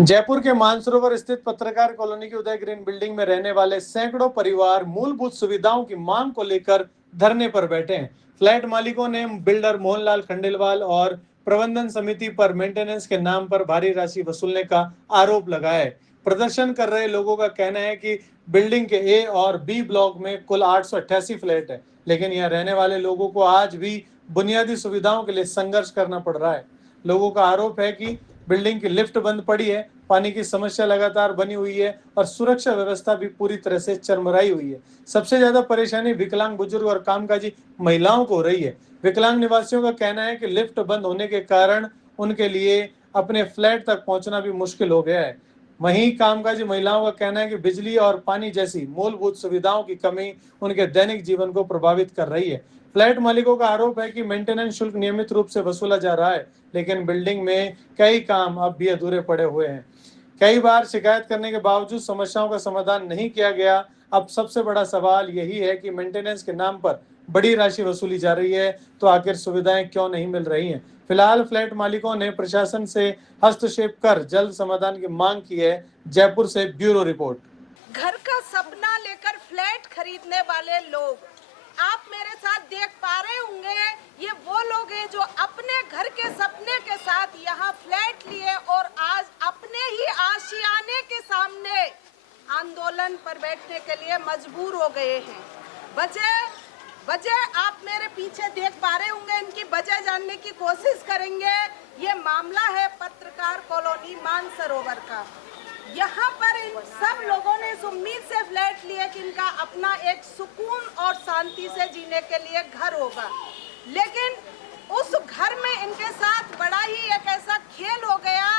जयपुर के मानसरोवर स्थित पत्रकार कॉलोनी की उदय ग्रीन बिल्डिंग में रहने वाले सैकड़ों परिवार मूलभूत सुविधाओं की मांग को लेकर धरने पर बैठे हैं। फ्लैट मालिकों ने बिल्डर मोहनलाल खंडेलवाल और प्रबंधन समिति पर मेंटेनेंस के नाम पर भारी राशि वसूलने का आरोप लगाया है। प्रदर्शन कर रहे लोगों का कहना है कि बिल्डिंग के ए और बी ब्लॉक में कुल 888 फ्लैट है, लेकिन यहाँ रहने वाले लोगों को आज भी बुनियादी सुविधाओं के लिए संघर्ष करना पड़ रहा है। लोगों का आरोप है कि बिल्डिंग की लिफ्ट बंद पड़ी है, पानी की समस्या लगातार बनी हुई है और सुरक्षा व्यवस्था भी पूरी तरह से चरमराई हुई है। सबसे ज्यादा परेशानी विकलांग, बुजुर्ग और कामकाजी महिलाओं को हो रही है। विकलांग निवासियों का कहना है कि लिफ्ट बंद होने के कारण उनके लिए अपने फ्लैट तक पहुंचना भी मुश्किल हो गया है। वहीं कामकाजी महिलाओं का कहना है कि बिजली और पानी जैसी मूलभूत सुविधाओं की कमी उनके दैनिक जीवन को प्रभावित कर रही है। फ्लैट मालिकों का आरोप है कि मेंटेनेंस शुल्क नियमित रूप से वसूला जा रहा है, लेकिन बिल्डिंग में कई काम अब भी अधूरे पड़े हुए हैं। कई बार शिकायत करने के बावजूद समस्याओं का समाधान नहीं किया गया। अब सबसे बड़ा सवाल यही है कि मेंटेनेंस के नाम पर बड़ी राशि वसूली जा रही है, तो आखिर सुविधाएं क्यों नहीं मिल रही हैं? फिलहाल फ्लैट मालिकों ने प्रशासन से हस्तक्षेप कर जल्द समाधान की मांग की है। जयपुर से ब्यूरो रिपोर्ट। घर का सपना लेकर फ्लैट खरीदने वाले लोग, आप मेरे साथ देख पा रहे होंगे, ये वो लोग हैं जो अपने घर के सपने के साथ यहाँ फ्लैट लिए और आज अपने ही आशियाने के सामने आंदोलन पर बैठने के लिए मजबूर हो गए हैं। वजह आप मेरे पीछे देख पा रहे होंगे, इनकी वजह जानने की कोशिश करेंगे। ये मामला है पत्रकार कॉलोनी मानसरोवर का। यहाँ पर इन सब लोगों ने इस उम्मीद से फ्लैट लिए कि इनका अपना एक सुकून और शांति से जीने के लिए घर होगा, लेकिन उस घर में इनके साथ बड़ा ही एक ऐसा खेल हो गया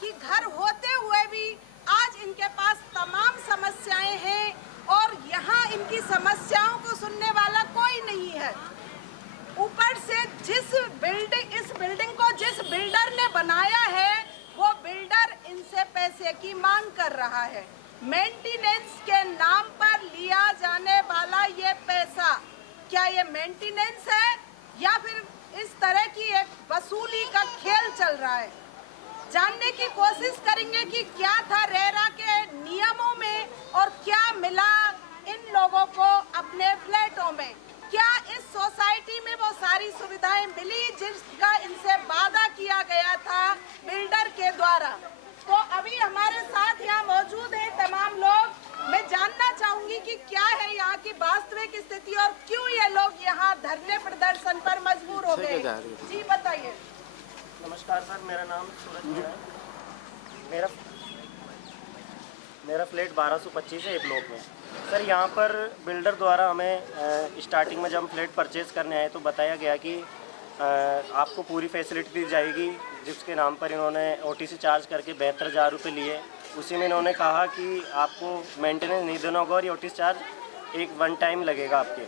कि घर होते हुए भी आज इनके पास तमाम समस्याएं हैं और यहाँ इनकी समस्याओं को सुनने वाला कोई नहीं है। ऊपर से इस बिल्डिंग को जिस बिल्डर ने बनाया है, वो बिल्डर इनसे पैसे की मांग कर रहा है। मेंटेनेंस के नाम पर लिया जाने वाला ये पैसा, क्या ये मेंटेनेंस है या फिर इस तरह की एक वसूली का खेल चल रहा है? जानने की कोशिश करेंगे कि क्या था रेरा के नियमों में और क्या मिला इन लोगों को अपने फ्लैटों में। क्या इस सोसाइटी में वो सारी सुविधाएं मिली जिसका इनसे वादा किया गया था बिल्डर के द्वारा? तो अभी हमारे साथ यहाँ मौजूद हैं तमाम लोग। मैं जानना चाहूंगी कि क्या है यहाँ की वास्तविक स्थिति और क्यों ये लोग यहाँ धरने प्रदर्शन पर मजबूर हो गए। जी बताइए। नमस्कार सर, मेरा नाम सूरज है। मेरा फ्लैट 1225 है ए ब्लॉक में। सर यहाँ पर बिल्डर द्वारा हमें स्टार्टिंग में जब हम फ्लैट परचेज़ करने आए तो बताया गया कि आपको पूरी फैसिलिटी दी जाएगी, जिसके नाम पर इन्होंने ओटीसी चार्ज करके 72,000 रुपये लिए। उसी में इन्होंने कहा कि आपको मेंटेनेंस नहीं देना होगा और ये ओटीसी चार्ज एक वन टाइम लगेगा आपके,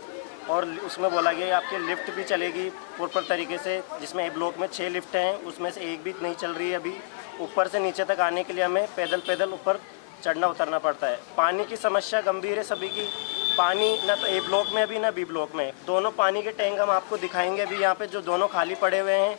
और उसमें बोला गया आपकी लिफ्ट भी चलेगी प्रॉपर तरीके से, जिसमें ए ब्लॉक में 6 लिफ्ट हैं, उसमें से एक भी नहीं चल रही है अभी। ऊपर से नीचे तक आने के लिए हमें पैदल ऊपर चढ़ना उतरना पड़ता है। पानी की समस्या गंभीर है सभी की। पानी ना तो ए ब्लॉक में अभी ना बी ब्लॉक में, दोनों पानी के टैंक हम आपको दिखाएंगे अभी यहाँ पे, जो दोनों खाली पड़े हुए हैं।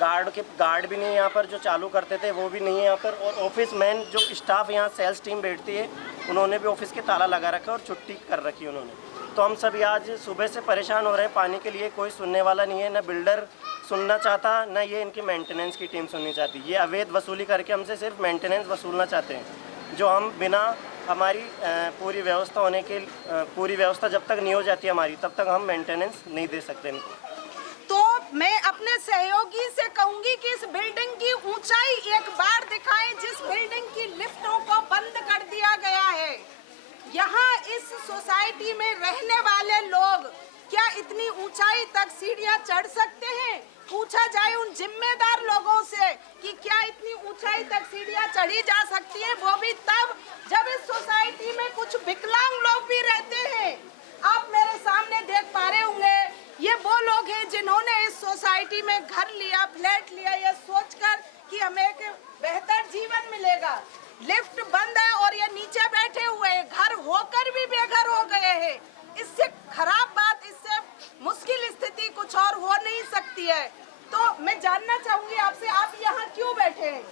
गार्ड भी नहीं है यहाँ पर, जो चालू करते थे वो भी नहीं है यहाँ पर। और ऑफिस मैन जो स्टाफ यहाँ सेल्स टीम बैठती है, उन्होंने भी ऑफिस के ताला लगा रखा है और छुट्टी कर रखी है उन्होंने। तो हम सभी आज सुबह से परेशान हो रहे हैं। पानी के लिए कोई सुनने वाला नहीं है, ना बिल्डर सुनना चाहता, ना ये इनकी मेंटेनेंस की टीम सुननी चाहती। ये अवैध वसूली करके हमसे सिर्फ मेंटेनेंस वसूलना चाहते हैं, जो हम बिना हमारी पूरी व्यवस्था जब तक नहीं हो जाती हमारी, तब तक हम मेंटेनेंस नहीं दे सकते इनको। तो मैं अपने सहयोगी से कहूंगी कि इस बिल्डिंग की ऊंचाई एक बार दिखाएं, जिस बिल्डिंग की लिफ्टों को बंद कर दिया गया है। यहाँ इस सोसाइटी में रहने वाले लोग क्या इतनी ऊंचाई तक सीढ़ियां चढ़ सकते हैं? पूछा जाए उन जिम्मेदार लोगों से कि क्या इतनी ऊंचाई तक सीढ़ियां चढ़ी जा सकती हैं, वो भी तब जब इस सोसाइटी में कुछ विकलांग लोग भी रहते हैं। आप मेरे सामने देख पा रहे होंगे, ये वो लोग हैं जिन्होंने इस सोसाइटी में घर लिया, फ्लैट लिया, ये सोचकर कि हमें एक बेहतर जीवन मिलेगा। लिफ्ट बंद है और ये नीचे बैठे हुए हैं, घर होकर भी बेघर हो गए हैं। इससे खराब बात, इससे मुश्किल स्थिति कुछ और हो नहीं सकती है। तो मैं जानना चाहूंगी आपसे, आप यहाँ क्यों बैठे हैं?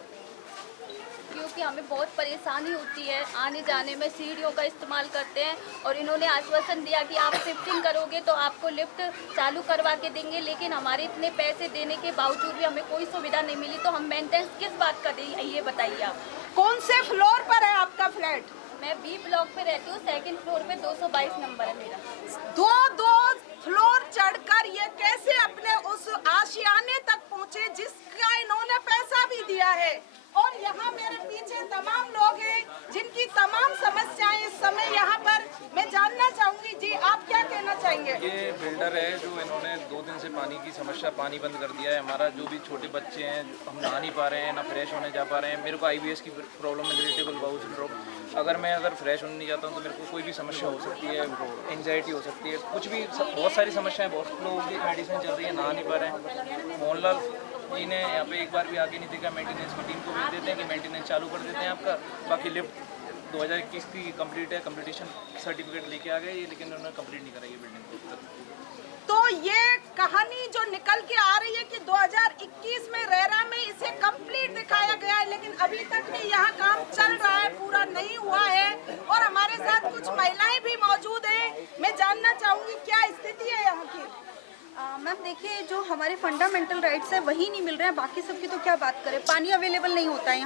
क्योंकि हमें बहुत परेशानी होती है आने जाने में, सीढ़ियों का इस्तेमाल करते हैं और इन्होंने आश्वासन दिया कि आप शिफ्टिंग करोगे तो आपको लिफ्ट चालू करवा के देंगे, लेकिन हमारे इतने पैसे देने के बावजूद भी हमें कोई सुविधा नहीं मिली। तो हम मेंटेनेंस किस बात का दें, ये बताइए आप। कौन से फ्लोर पर है आपका फ्लैट? मैं बी ब्लॉक पे रहती हूँ, सेकंड फ्लोर पे 222 नंबर है मेरा। दो फ्लोर चढ़कर ये कैसे अपने उस आशियाने तक पहुँचे जिसका इन्होंने पैसा भी दिया है। और यहाँ मेरे पीछे तमाम लोग हैं जिनकी तमाम समस्याएं इस समय यहाँ पर मैं जानना चाहूंगी। जी, आप क्या कहना चाहेंगे? ये बिल्डर है जो इन्होंने 2 दिन से पानी की समस्या, पानी बंद कर दिया है। हमारा जो भी छोटे बच्चे हैं, हम नहा नहीं पा रहे हैं, ना फ्रेश होने जा पा रहे हैं। मेरे को IBS की प्रॉब्लम है, इरिटेबल बाउल सिंड्रोम। अगर फ्रेश होने नहीं जाता हूँ तो मेरे को कोई भी समस्या हो सकती है, एंजाइटी हो सकती है, कुछ भी, बहुत सारी समस्याएं, बहुत लोगों की मेडिसिन चल रही है, नहा नहीं पा रहे हैं। मोहनलाल जी ने यहाँ पे एक बार भी आके नहीं देखा, मेंटेनेंस की टीम को भेज देते हैं कि मेंटेनेंस चालू कर देते हैं आपका। बाकी लिफ्ट 2021 की कंप्लीट है, कंप्लीटेशन सर्टिफिकेट लेके आ गए, लेकिन उन्होंने कंप्लीट नहीं कराई है बिल्डिंग को। तो ये कहानी जो निकल के आ रही है कि 2021 में रेरा में इसे कंप्लीट दिखाया गया है, लेकिन अभी तक भी यहाँ काम चल रहा है, पूरा नहीं हुआ है। और हमारे साथ कुछ महिलाएं भी मौजूद हैं। मैं जानना चाहूंगी क्या स्थिति है यहाँ की। मैम देखिए, जो हमारे फंडामेंटल राइट्स है वही नहीं मिल रहे हैं, बाकी सबकी तो क्या बात करें। पानी अवेलेबल नहीं होता है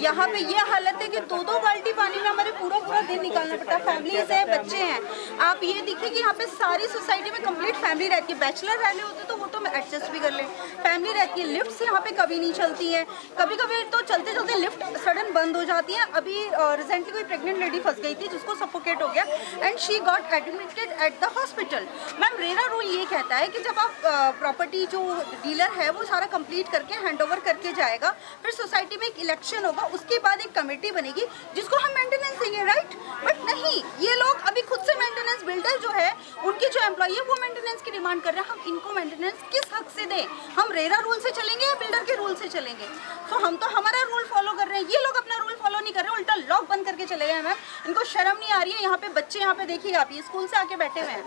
यहाँ पे ये हालत है कि 2-2 बाल्टी पानी में हमारे पूरा दिन निकालना पड़ता है। फैमिलीज हैं, बच्चे हैं। आप ये देखिए कि यहाँ पे सारी सोसाइटी में कंप्लीट फैमिली रहती है। बैचलर रहने होते तो वो तो मैं एडजस्ट भी कर ले, फैमिली रहती है। लिफ्ट यहाँ पे कभी नहीं चलती है, कभी कभी तो चलते चलते लिफ्ट सडन बंद हो जाती है। अभी रिसेंटली कोई प्रेग्नेंट लेडी फंस गई थी जिसको सफोकेट हो गया and she got admitted at the hospital. Ma'am RERA rule ये कहता है कि जब आप प्रॉपर्टी जो डीलर है वो सारा कंप्लीट करके हैंडओवर करके जाएगा, फिर सोसाइटी में एक इलेक्शन होगा, उसके बाद एक कमेटी बनेगी जिसको हम मेंटेनेंस देंगे, राइट। बट नहीं, ये लोग अभी खुद से मेंटेनेंस, बिल्डर जो है उनके जो एम्प्लॉई है वो मेंटेनेंस की डिमांड कर रहे हैं। हम इनको मेंटेनेंस किस हक से दें? हम रेरा रूल से चलेंगे या बिल्डर के रूल से चलेंगे? तो हम तो हमारा रूल फॉलो कर रहे हैं, ये लोग अपना रूल फॉलो नहीं कर रहे, उल्टा लॉक बंद करके चले गए। मैम इनको शर्म नहीं आ रही है? यहाँ पे बच्चे, यहाँ पे देखिए आप, ये स्कूल से आके बैठे हुए हैं।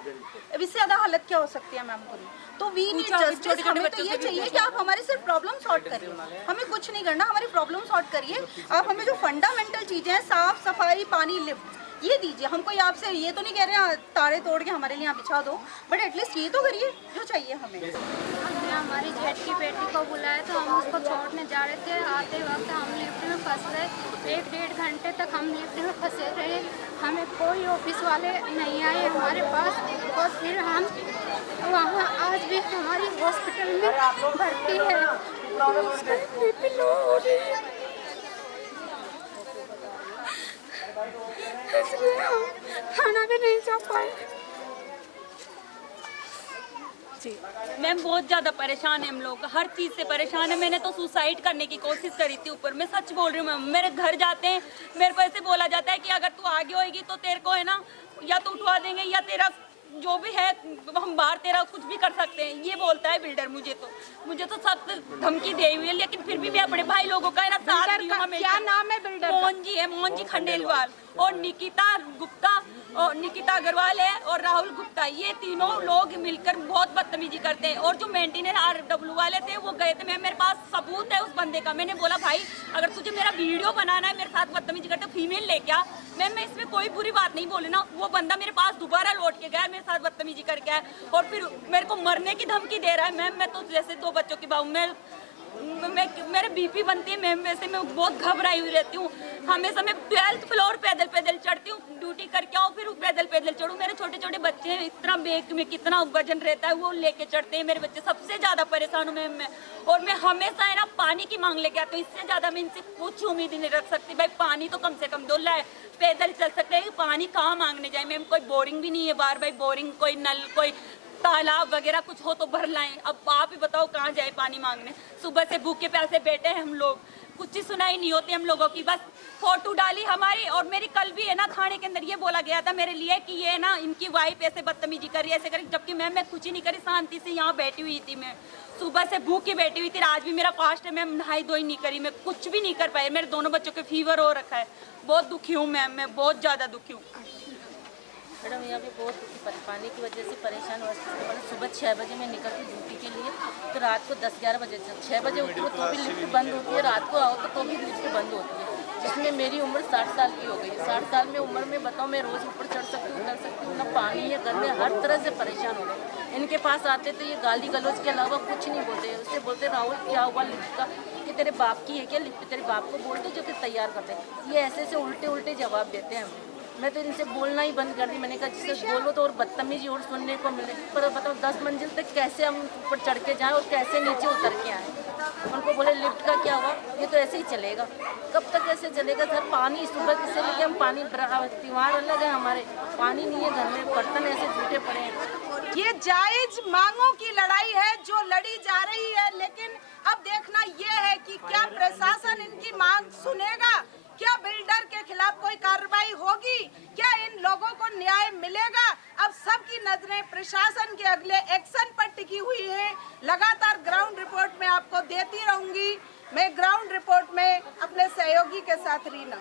अब इससे ज्यादा हालत क्या हो सकती है मैम पूरी? तो वी नीड जस्टिस। हमें तो ये चाहिए कि आप हमारी सिर्फ प्रॉब्लम सॉर्ट करिए, हमें कुछ नहीं करना, हमारी प्रॉब्लम सॉर्ट करिए। आप हमें जो फंडामेंटल चीजें हैं, साफ सफाई, पानी, लिफ्ट, ये दीजिए। हम कोई आपसे ये तो नहीं कह रहे हैं तारे तोड़ के हमारे लिए यहाँ बिछा दो, बट एटलीस्ट ये तो करिए जो चाहिए हमें। हमने हमारी जेठ की बेटी को बुलाया तो हम उसको छोड़ने जा रहे थे। आते वक्त हम लिफ्ट में फंस गए। 1-1.5 घंटे तक हम लिफ्ट में फंसे रहे। हमें कोई ऑफिस वाले नहीं आए हमारे पास, और फिर हम वहाँ आज भी हमारी हॉस्पिटल में भर्ती है। इसलिए हम खाना भी नहीं जा पाए। मैम बहुत ज़्यादा परेशान है हम लोग, हर चीज़ से परेशान है। मैंने तो सुसाइड करने की कोशिश करी थी ऊपर, मैं सच बोल रही हूँ मैम। मेरे घर जाते हैं, मेरे को ऐसे बोला जाता है कि अगर तू आगे होएगी तो तेरे को है ना, या तो उठवा देंगे या तेरा जो भी है हम बाहर तेरा कुछ भी कर सकते हैं, ये बोलता है बिल्डर। मुझे तो सब धमकी दे हुई है, लेकिन फिर भी मैं अपने भाई लोगों का है ना साथ दी हूँ। क्या नाम है बिल्डर? मोहन जी खंडेलवाल और निकिता गुप्ता और निकिता अग्रवाल है और राहुल गुप्ता, ये तीनों लोग मिलकर बहुत बदतमीजी करते हैं। और जो मेंटेनेंस RW वाले थे वो गए थे, मेरे पास सबूत है उस बंदे का। मैंने बोला भाई अगर तुझे मेरा वीडियो बनाना है, मेरे साथ बदतमीजी करते फीमेल लेके आ। मैं इसमें कोई बुरी बात नहीं बोली ना। वो बंदा मेरे पास दोबारा लौट के गया, मेरे साथ बदतमीजी करके आया और फिर मेरे को मरने की धमकी दे रहा है। मैम मैं तो जैसे 2 बच्चों की बात, मेरे BP बनती है मैम, वैसे मैं बहुत घबराई हुई रहती हूँ हमेशा। मैं 12th फ्लोर पैदल चढ़ती हूँ, ड्यूटी करके आऊँ फिर पैदल चढ़ूँ। मेरे छोटे छोटे बच्चे हैं, इतना बैग में कितना वजन रहता है वो लेके चढ़ते हैं मेरे बच्चे। सबसे ज़्यादा परेशान हूँ मैम मैं। और मैं हमेशा है ना पानी की मांग लेके आती हूँ, इससे ज़्यादा मैं इनसे कुछ उम्मीद नहीं रख सकती। भाई पानी तो कम से कम दो, पैदल चल सकते हैं, पानी कहाँ मांगने जाए मैम? कोई बोरिंग भी नहीं है बाहर, भाई बोरिंग, कोई नल, कोई तालाब वगैरह कुछ हो तो भर लाएं। अब आप ही बताओ कहाँ जाए पानी मांगने? सुबह से भूखे प्यासे बैठे हैं हम लोग, कुछ ही सुनाई नहीं होती हम लोगों की। बस फोटो डाली हमारी, और मेरी कल भी है ना थाने के अंदर ये बोला गया था मेरे लिए कि ये ना इनकी वाइफ ऐसे बदतमीजी करी, ऐसे करी, जबकि मैं कुछ ही नहीं करी, शांति से यहाँ बैठी हुई थी। मैं सुबह से भूखी बैठी हुई थी। आज भी मेरा फास्ट है, मैं नहाई धोई नहीं करी, मैं कुछ भी नहीं कर पाई। मेरे दोनों बच्चों के फीवर हो रखा है, बहुत दुखी हूँ मैम, मैं बहुत ज़्यादा दुखी हूँ। मैडम यहाँ पे बहुत पानी की वजह से परेशान हुआ। सुबह 6 बजे मैं निकलती ड्यूटी के लिए, तो रात को 10-11 बजे 6 बजे उठी तो भी लिफ्ट बंद होती है, रात को आओ तो भी लिफ्ट बंद होती है। जिसमें मेरी उम्र 60 साल की हो गई। 60 साल में उम्र में बताओ मैं रोज़ ऊपर चढ़ सकती हूँ, उतर सकती हूँ, ना पानी है घर में, हर तरह से परेशान हो गए। इनके पास आते तो ये गाली गलौज के अलावा कुछ नहीं बोलते। उससे बोलते राहुल क्या हुआ लिफ्ट का, कि तेरे बाप की है क्या लिफ्ट, तेरे बाप को बोलते जो कि तैयार कर दे। ये ऐसे ऐसे उल्टे उल्टे जवाब देते हैं हमें। मैं तो इनसे बोलना ही बंद कर दी। मैंने कहा जिससे बोलो तो और बदतमीजी और सुनने को मिले। पर बताओ 10 मंजिल तक कैसे हम ऊपर चढ़ के जाएं और कैसे नीचे उतर के आएँ। उनको बोले लिफ्ट का क्या हुआ, ये तो ऐसे ही चलेगा। कब तक ऐसे चलेगा सर? पानी सुबह से लेके हम पानी, त्योहार अलग है हमारे, पानी नहीं है घर में, बर्तन ऐसे झूठे पड़े हैं। ये जायज मांगों की लड़ाई है जो लड़ी जा रही है, लेकिन अब देखना ये है कि क्या प्रशासन इनकी मांग सुनेगा, क्या बिल्डर के खिलाफ कोई कार्रवाई होगी, क्या इन लोगों को न्याय मिलेगा। अब सबकी नजरें प्रशासन के अगले एक्शन पर टिकी हुई है। लगातार ग्राउंड रिपोर्ट में आपको देती रहूंगी। मैं ग्राउंड रिपोर्ट में अपने सहयोगी के साथ रीना।